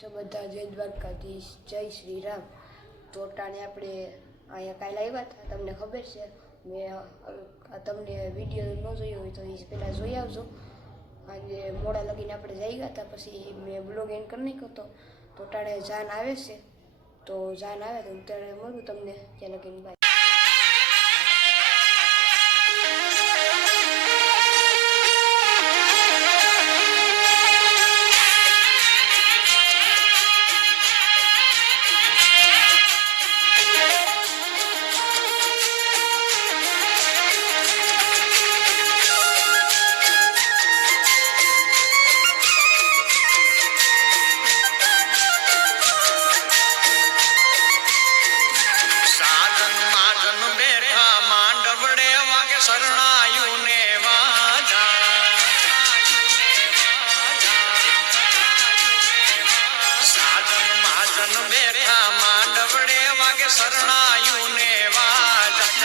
છો બધા જય દ્વારકાધીશ જય શ્રી રામ. તોટાને આપણે અહીંયા કાલે આવ્યા હતા, તમને ખબર છે. મેં તમને વિડીયો ન જોયો હોય તો એ પહેલાં જોઈ આવજો. આજે મોડા લગીને આપણે જઈ ગયા હતા, પછી મેં બ્લોગ એન્ડ કરી નાખ્યો હતો. તોટાણે જાન આવે છે, તો જાન આવે તો ત્યારે મળું તમને ત્યાં લગીને. બાય.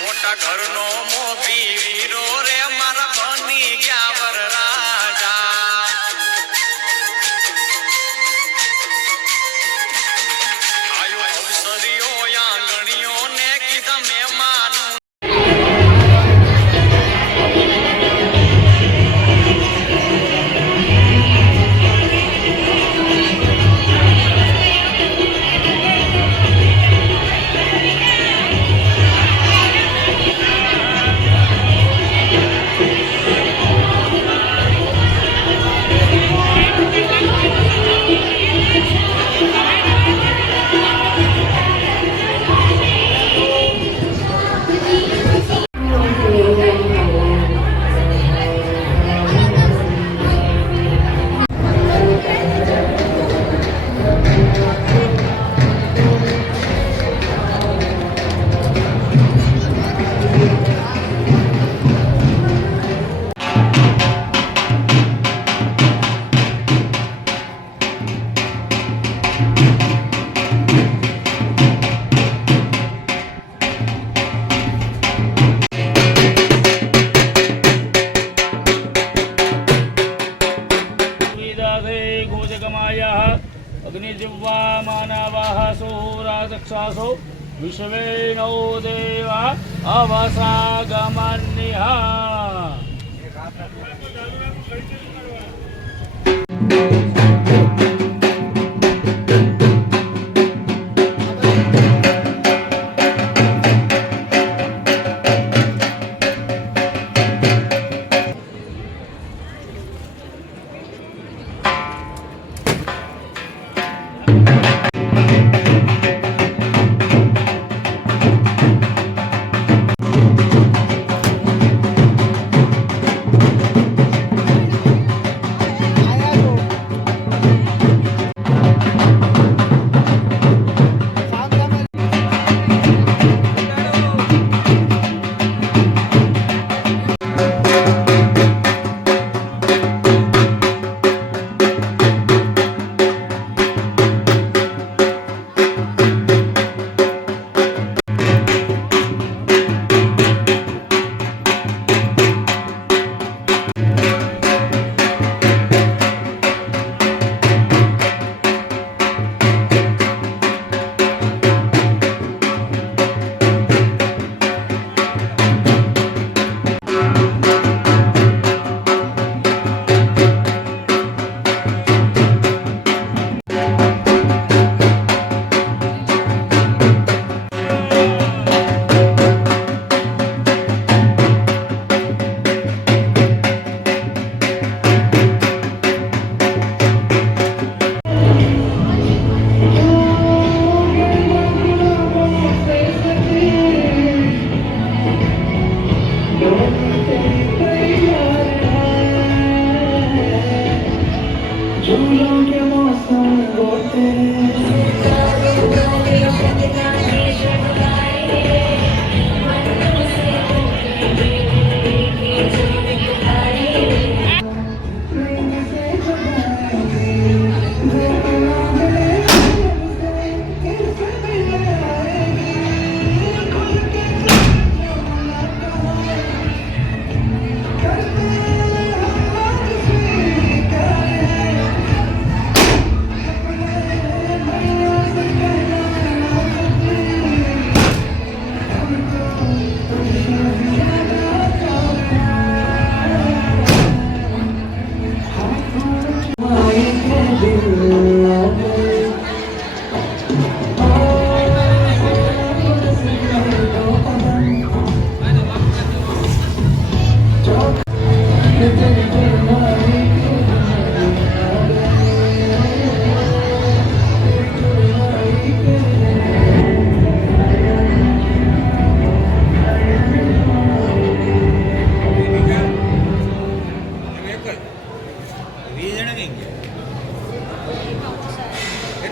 મોટા ઘરનો મોભી વીરો રે મારા બની ગયા વરરાજા. આયો અવસરીઓ આંગણીઓ ને કીધા મહેમાન. अग्निजिह्वा मानवाः सूराचक्षासो विश्वे नो देवा अवसागमन्यः.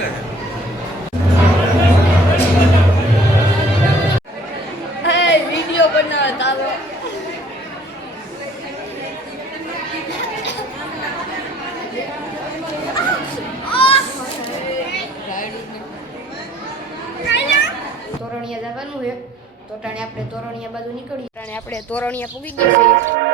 લાગે છે. વિડીયો બનાવે તારો તોરણિયા જવાનું છે તો ટાણે આપણે તોરણિયા બાજુ નીકળી ટાણે આપણે તોરણિયા પૂગી ગયા છીએ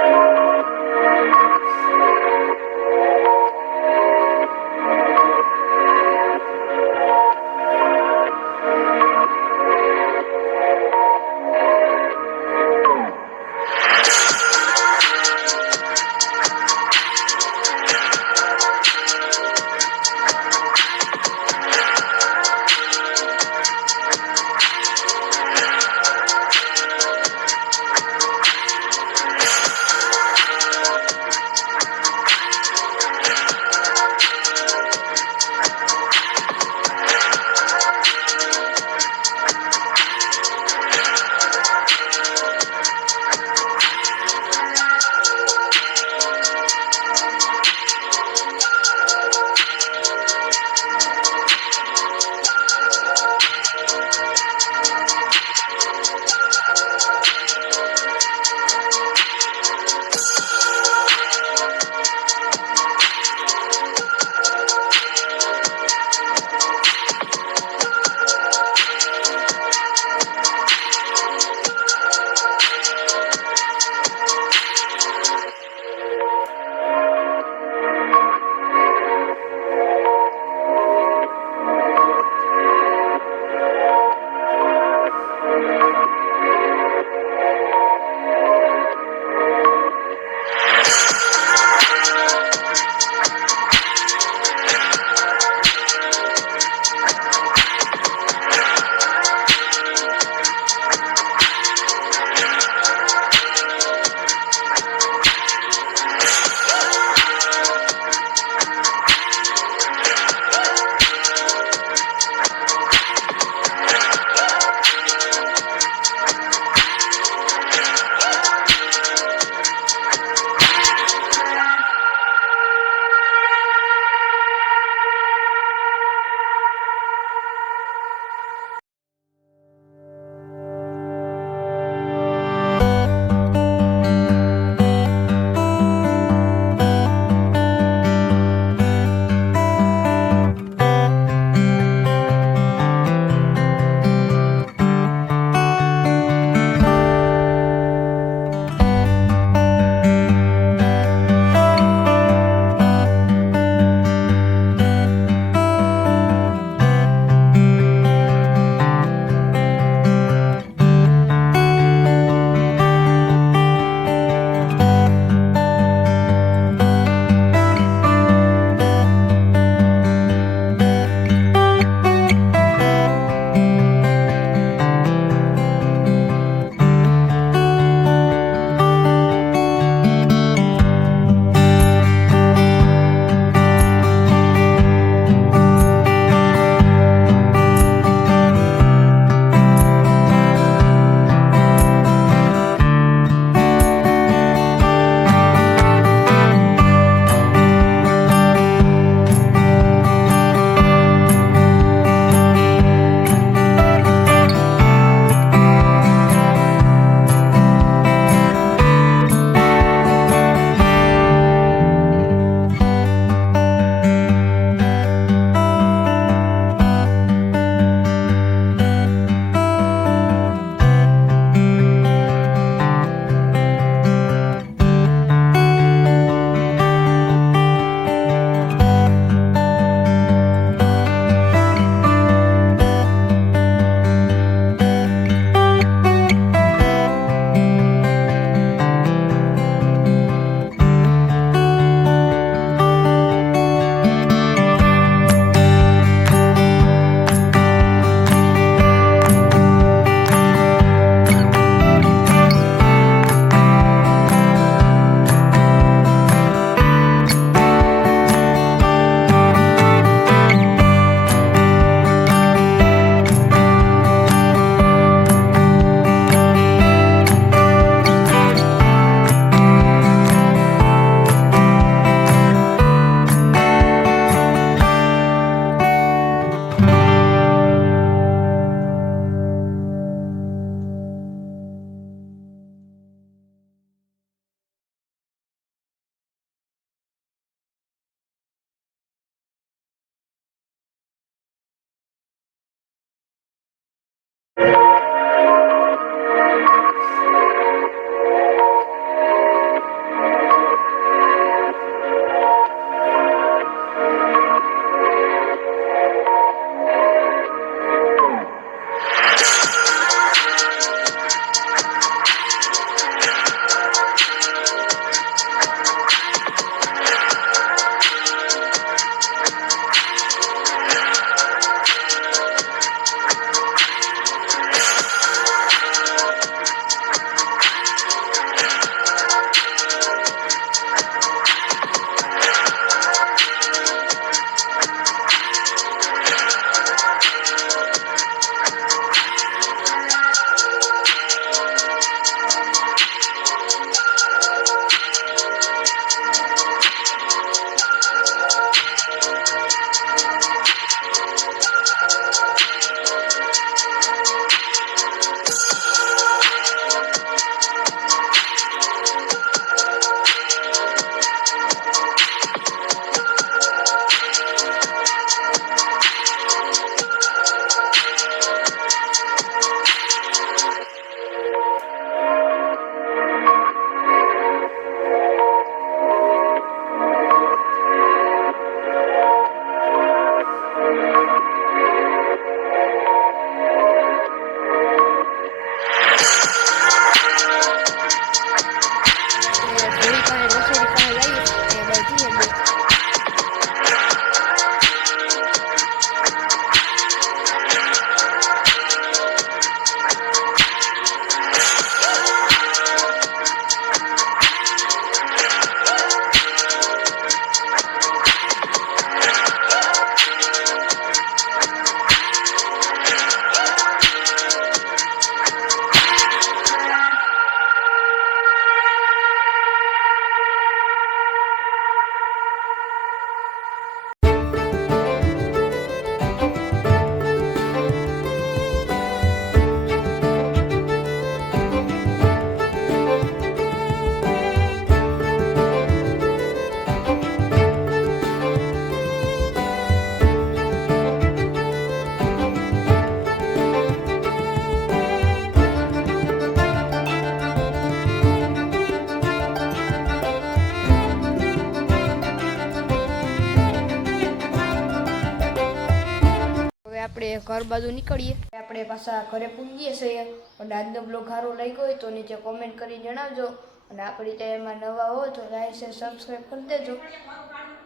આપણે ઘર બાજુ નીકળીએ. આપણે પાછા ઘરે પૂગીએ છીએ. અને આજનો બ્લોગ સારો લાગ્યો હોય તો નીચે કોમેન્ટ કરી જણાવજો. અને આપણી ચેનલમાં નવા હો તો લાઈક શેર સબસ્ક્રાઈબ કરી દેજો.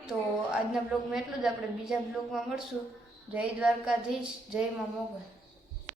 તો આજના બ્લોગમાં એટલું જ. આપણે બીજા બ્લોગમાં મળશું. જય દ્વારકાધીશ, જય મા મોગલ.